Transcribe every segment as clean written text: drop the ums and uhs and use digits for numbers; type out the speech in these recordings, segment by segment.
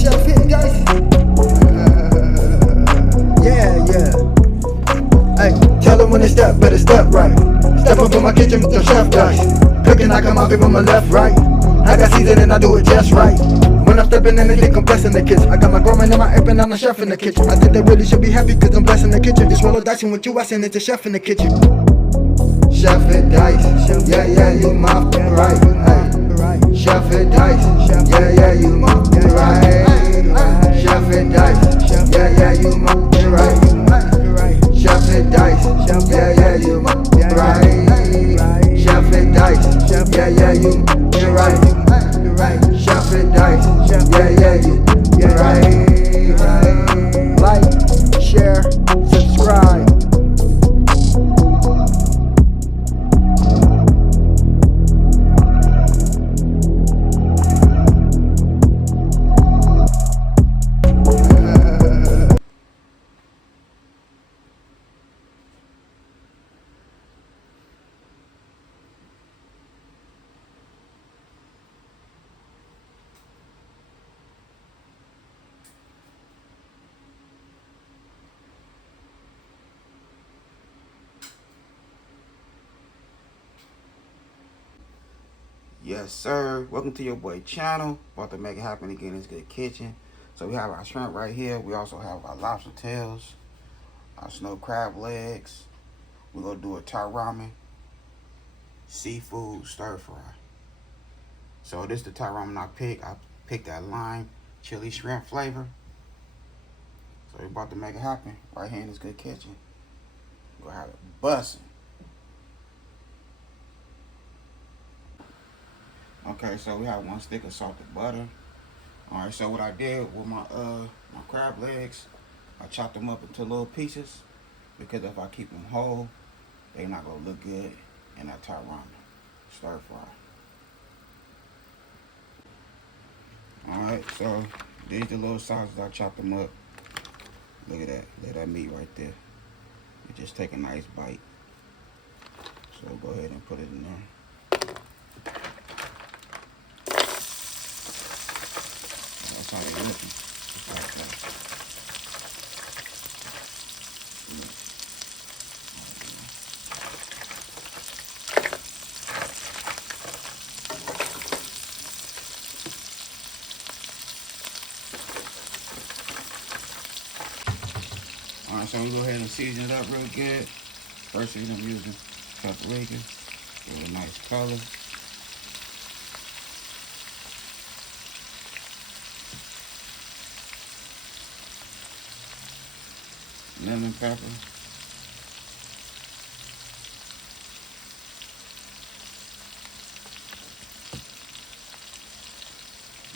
chef hit, guys. Yeah. Hey, tell them when they step, better step right. Step up in my kitchen with the chef guys. Cooking, I come out from my left, right. I got season and I do it just right. When I'm stepping in, they think I'm blessing the kitchen. I got my grandma and my apron, I'm the chef in the kitchen. I think they really should be happy cause I'm blessing the kitchen. Just roll a dice and with you, I send it to chef in the kitchen. Chef and dice, yeah, you my right. Hey. Chef and dice, yeah, you my right. Chef and dice, yeah, you my right. Chef and dice, yeah, you my right. Chef and dice, yeah, you right. Chef and dice, yeah, you right. Like, share, subscribe. Yes, sir. Welcome to your boy channel. About to make it happen again in this good kitchen. So we have our shrimp right here. We also have our lobster tails, our snow crab legs. We're gonna do a Thai ramen seafood stir fry. So this is the Thai ramen I picked. I picked that lime chili shrimp flavor. So we're about to make it happen right here in this good kitchen. We're gonna have it busting. Okay, so we have 1 stick of salted butter. Alright, so what I did with my crab legs, I chopped them up into little pieces because if I keep them whole, they're not gonna look good in that Thai ramen stir fry. Alright, so these the little sizes I chopped them up. Look at that, look at that meat right there. You just take a nice bite. So go ahead and put it in there. That's how they're looking. Just like that. Alright, so we go ahead and season it up real good. First thing I'm using paprika. Give it a nice color. Lemon pepper.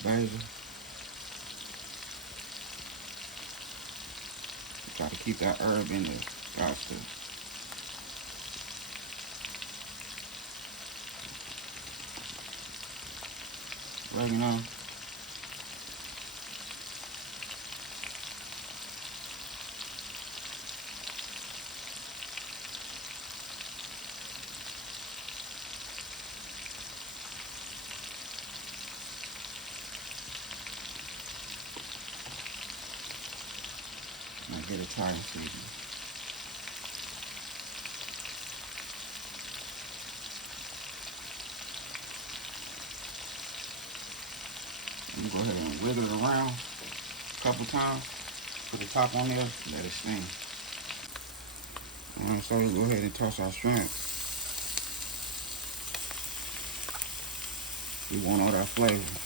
Basil. Try to keep that herb in there. Got to. Oregano. Get a Thai seasoning. I'm gonna go ahead and wiggle it around a couple times. Put the top on there, let it steam. Alright, so we'll go ahead and toss our shrimp. We want all that flavor.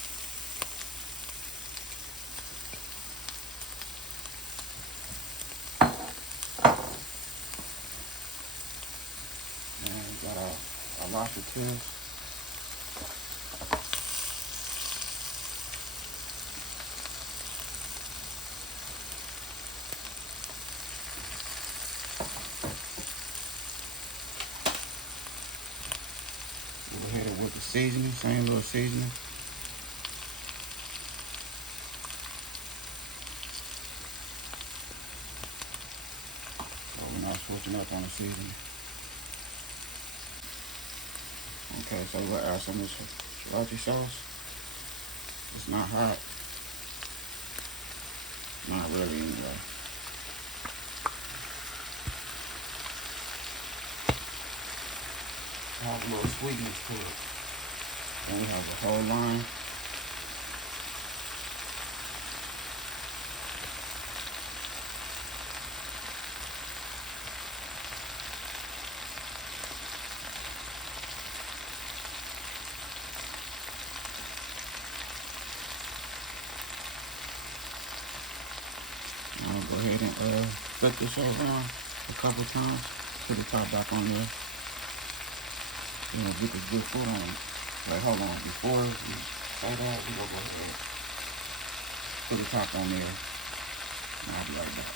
Got our lobster tails. Go ahead with the seasoning, same little seasoning. So we're not switching up on the seasoning. Okay, so we'll add some of this sriracha sauce. It's not hot. Not really anyway. Have a little sweetness to it. Then we have a whole line. I'll go ahead and flip this around a couple times. Put the top back on there. You know, get this good food on. Wait, hold on. Before we say that, we gonna go ahead. Put the top on there. And I'll be right back.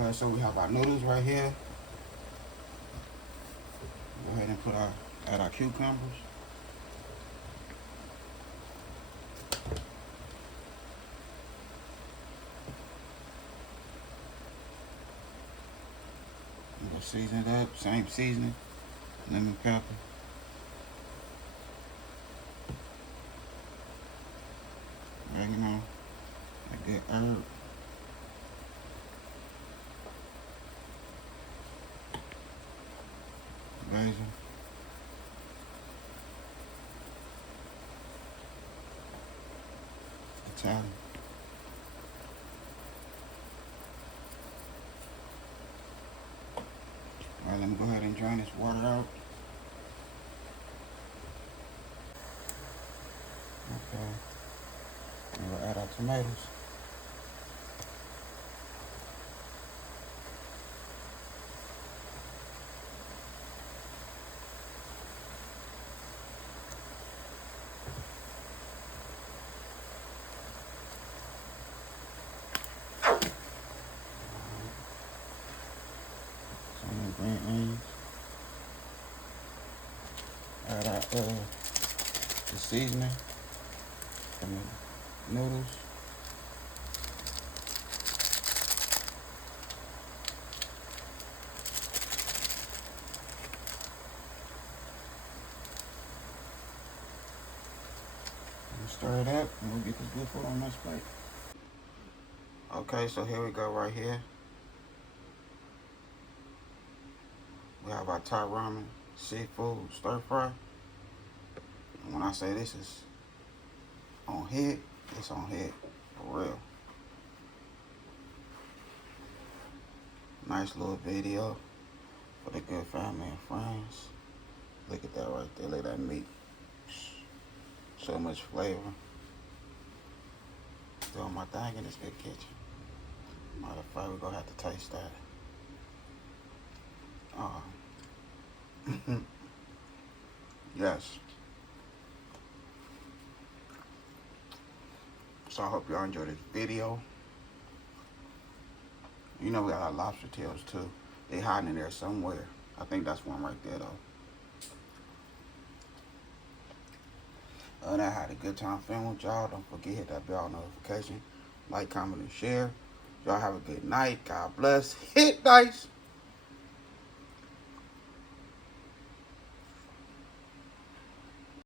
Okay, so we have our noodles right here. Go ahead and add our cucumbers. We'll season it up, same seasoning, lemon pepper. Oregano, a good herb. Basil. Italian. Alright, let me go ahead and drain this water out. Okay. And we'll add our tomatoes. Some green onions. Add our the seasoning from the noodles. And stir it up and we'll get this good food on this plate. Okay, so here we go right here. We have our Thai ramen seafood stir fry. And when I say this is on head, it's on head for real. Nice little video for the good family and friends. Look at that right there. Look at that meat. So much flavor. Doing my thing in this good kitchen. Matter of fact, we're gonna have to taste that. Yes. So I hope y'all enjoyed this video. You know we got our lobster tails too. They hiding in there somewhere. I think that's one right there though. And I had a good time filming with y'all. Don't forget hit that bell notification. Like, comment, and share. Y'all have a good night. God bless. Hit dice.